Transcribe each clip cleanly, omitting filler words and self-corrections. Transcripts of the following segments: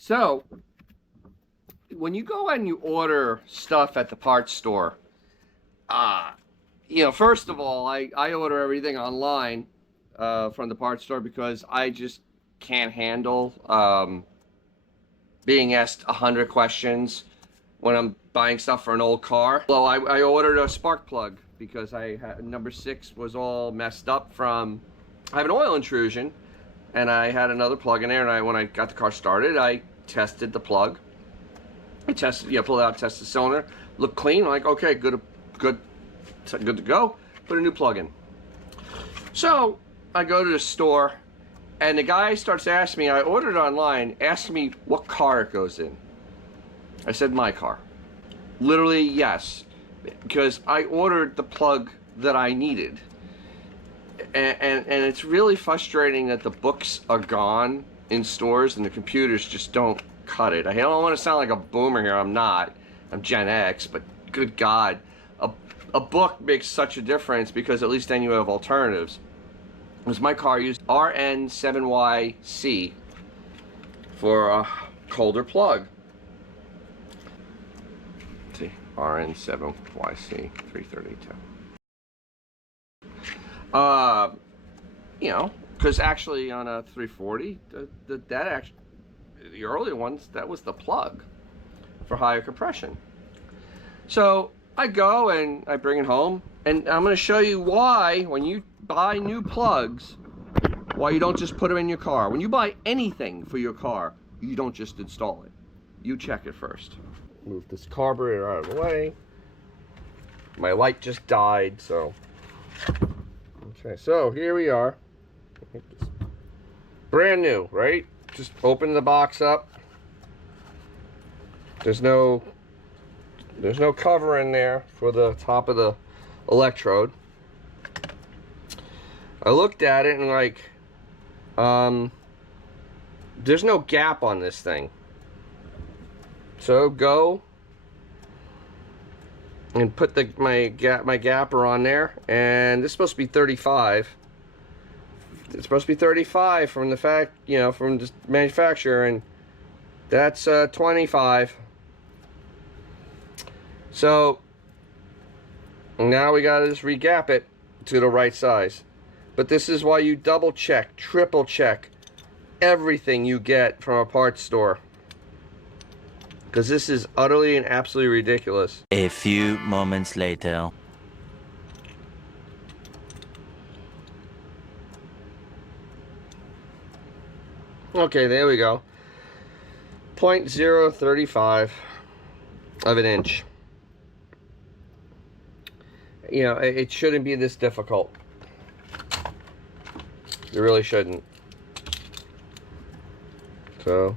So, when you go and you order stuff at the parts store, first of all, I order everything online from the parts store because I just can't handle being asked 100 questions when I'm buying stuff for an old car. Well, I ordered a spark plug because number 6 was all messed up from, I have an oil intrusion, and I had another plug in there, and when I got the car started, I tested the plug. I tested, pulled it out, tested the cylinder, looked clean. I'm like, okay, good to go. Put a new plug in. So I go to the store, and the guy starts asking me, I ordered it online, asked me what car it goes in. I said, my car. Literally, yes, because I ordered the plug that I needed. And it's really frustrating that the books are gone in stores and the computers just don't cut it. I don't want to sound like a boomer here. I'm not. I'm Gen X, but good God. A book makes such a difference because at least then you have alternatives. Because my car used RN7YC for a colder plug. Let's see, RN7YC 332. Because actually on a 340, the earlier ones, that was the plug for higher compression. So I go and I bring it home, and I'm going to show you why, when you buy new plugs, why you don't just put them in your car. When you buy anything for your car, you don't just install it. You check it first. Move this carburetor out of the way. My light just died, so. Okay, so here we are. Brand new, right? Just open the box up. There's no cover in there for the top of the electrode. I looked at it and like, there's no gap on this thing. So go and put my gapper on there, and this is supposed to be 35. It's supposed to be 35 from the from the manufacturer, and that's 25. So now we gotta just re-gap it to the right size. But this is why you double check, triple check everything you get from a parts store, because this is utterly and absolutely ridiculous. A few moments later. Okay, there we go. 0.035 of an inch. It shouldn't be this difficult. It really shouldn't. So,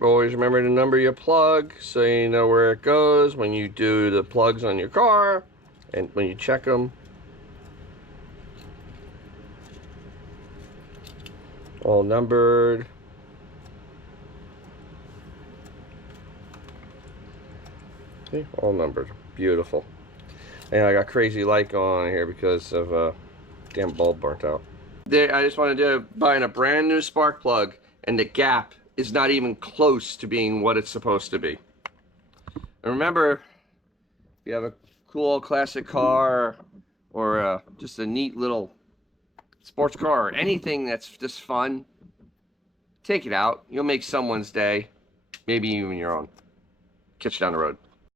always remember to number your plug so you know where it goes when you do the plugs on your car and when you check them. All numbered. See, all numbered. Beautiful. And I got crazy light going on here because of damn bulb burnt out. I just wanted to buy a brand new spark plug, and the gap is not even close to being what it's supposed to be. And remember, if you have a cool classic car or just a neat little sports car or anything that's just fun, take it out. You'll make someone's day, maybe even your own. Catch you down the road.